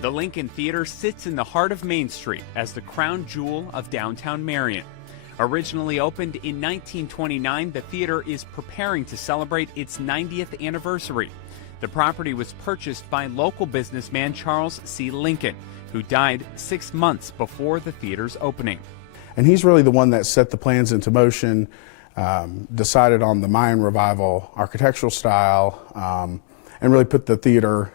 The Lincoln Theater sits in the heart of Main Street as the crown jewel of downtown Marion. Originally opened in 1929, the theater is preparing to celebrate its 90th anniversary. The property was purchased by local businessman Charles C. Lincoln, who died 6 months before the theater's opening. And he's really the one that set the plans into motion, decided on the Mayan revival architectural style, and really put the theater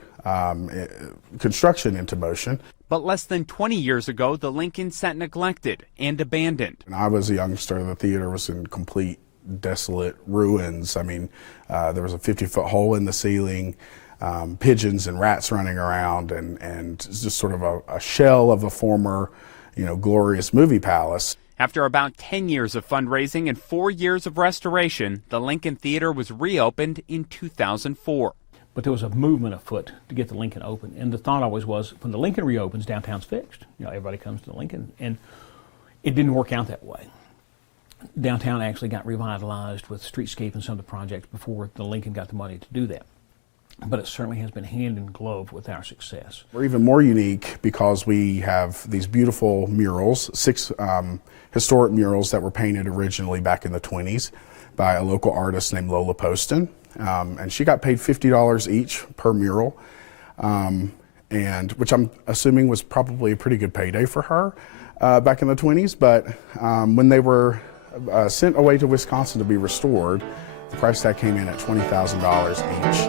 construction into motion. But less than 20 years ago, the Lincoln sat neglected and abandoned. When I was a youngster, the theater was in complete desolate ruins. I mean, there was a 50-foot hole in the ceiling, pigeons and rats running around, and just sort of a shell of a former, glorious movie palace. After about 10 years of fundraising and 4 years of restoration, the Lincoln Theater was reopened in 2004. But there was a movement afoot to get the Lincoln open. And the thought always was, when the Lincoln reopens, downtown's fixed. Everybody comes to the Lincoln. And it didn't work out that way. Downtown actually got revitalized with streetscape and some of the projects before the Lincoln got the money to do that. But it certainly has been hand in glove with our success. We're even more unique because we have these beautiful murals, 6 historic murals that were painted originally back in the 1920s by a local artist named Lola Poston. And she got paid $50 each per mural, and which I'm assuming was probably a pretty good payday for her back in the 1920s. But when they were sent away to Wisconsin to be restored, the price tag came in at $20,000 each.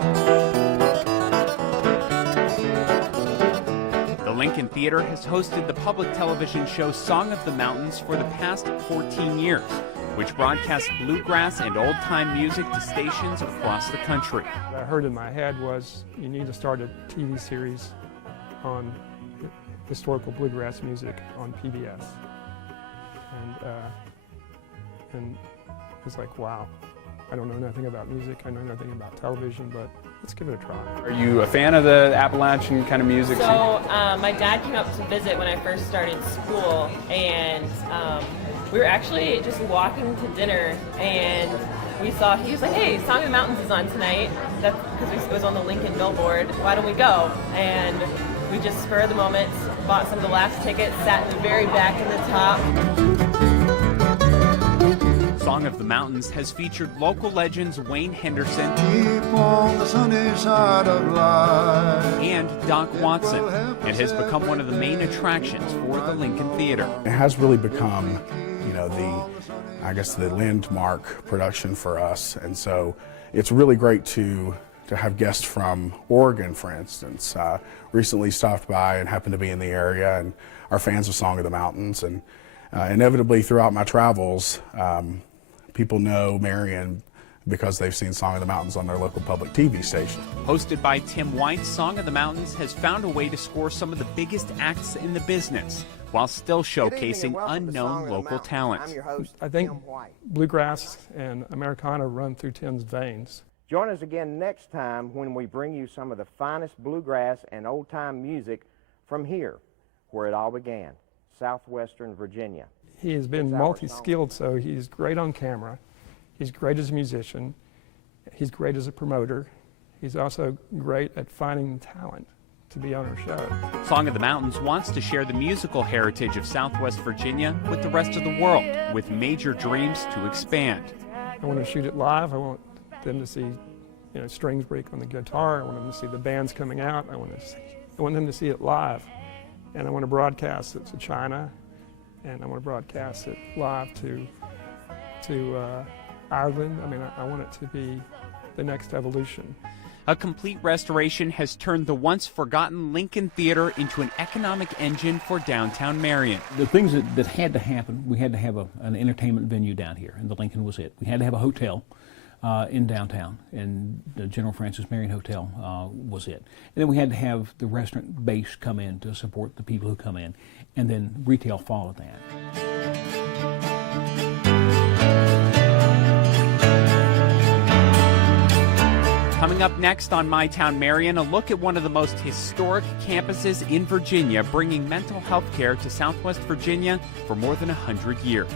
The Lincoln Theater has hosted the public television show Song of the Mountains for the past 14 years. Which broadcasts bluegrass and old-time music to stations across the country. What I heard in my head was, you need to start a TV series on historical bluegrass music on PBS. And it was like, wow, I don't know nothing about music, I know nothing about television, but let's give it a try. Are you a fan of the Appalachian kind of music? So my dad came up to visit when I first started school, and we were actually just walking to dinner, and he was like, hey, Song of the Mountains is on tonight. That's because it was on the Lincoln billboard. Why don't we go? And we just, spur of the moment, bought some of the last tickets, sat in the very back in the top. Song of the Mountains has featured local legends Wayne Henderson on the sunny side of life and Doc Watson, and has become one of the main attractions for the Lincoln Theater. It has really become, the landmark production for us, and so it's really great to have guests from Oregon, for instance, recently stopped by and happened to be in the area and are fans of Song of the Mountains, and inevitably throughout my travels, people know Marion because they've seen Song of the Mountains on their local public TV station. Hosted by Tim White, Song of the Mountains has found a way to score some of the biggest acts in the business while still showcasing unknown local talent. I'm your host, I think Tim White. Bluegrass and Americana run through Tim's veins. Join us again next time when we bring you some of the finest bluegrass and old-time music from here, where it all began, southwestern Virginia. He has been multi-skilled, so he's great on camera. He's great as a musician. He's great as a promoter. He's also great at finding talent to be on our show. Song of the Mountains wants to share the musical heritage of Southwest Virginia with the rest of the world, with major dreams to expand. I want to shoot it live. I want them to see, strings break on the guitar. I want them to see the bands coming out. I want them to see it live, and I want to broadcast it to China, and I want to broadcast it live to Ireland. I want it to be the next evolution. A complete restoration has turned the once forgotten Lincoln Theater into an economic engine for downtown Marion. The things that had to happen, we had to have an entertainment venue down here, and the Lincoln was it. We had to have a hotel in downtown, and the General Francis Marion Hotel was it. And then we had to have the restaurant base come in to support the people who come in, and then retail followed that. Coming up next on My Town Marion, a look at one of the most historic campuses in Virginia, bringing mental health care to Southwest Virginia for more than 100 years.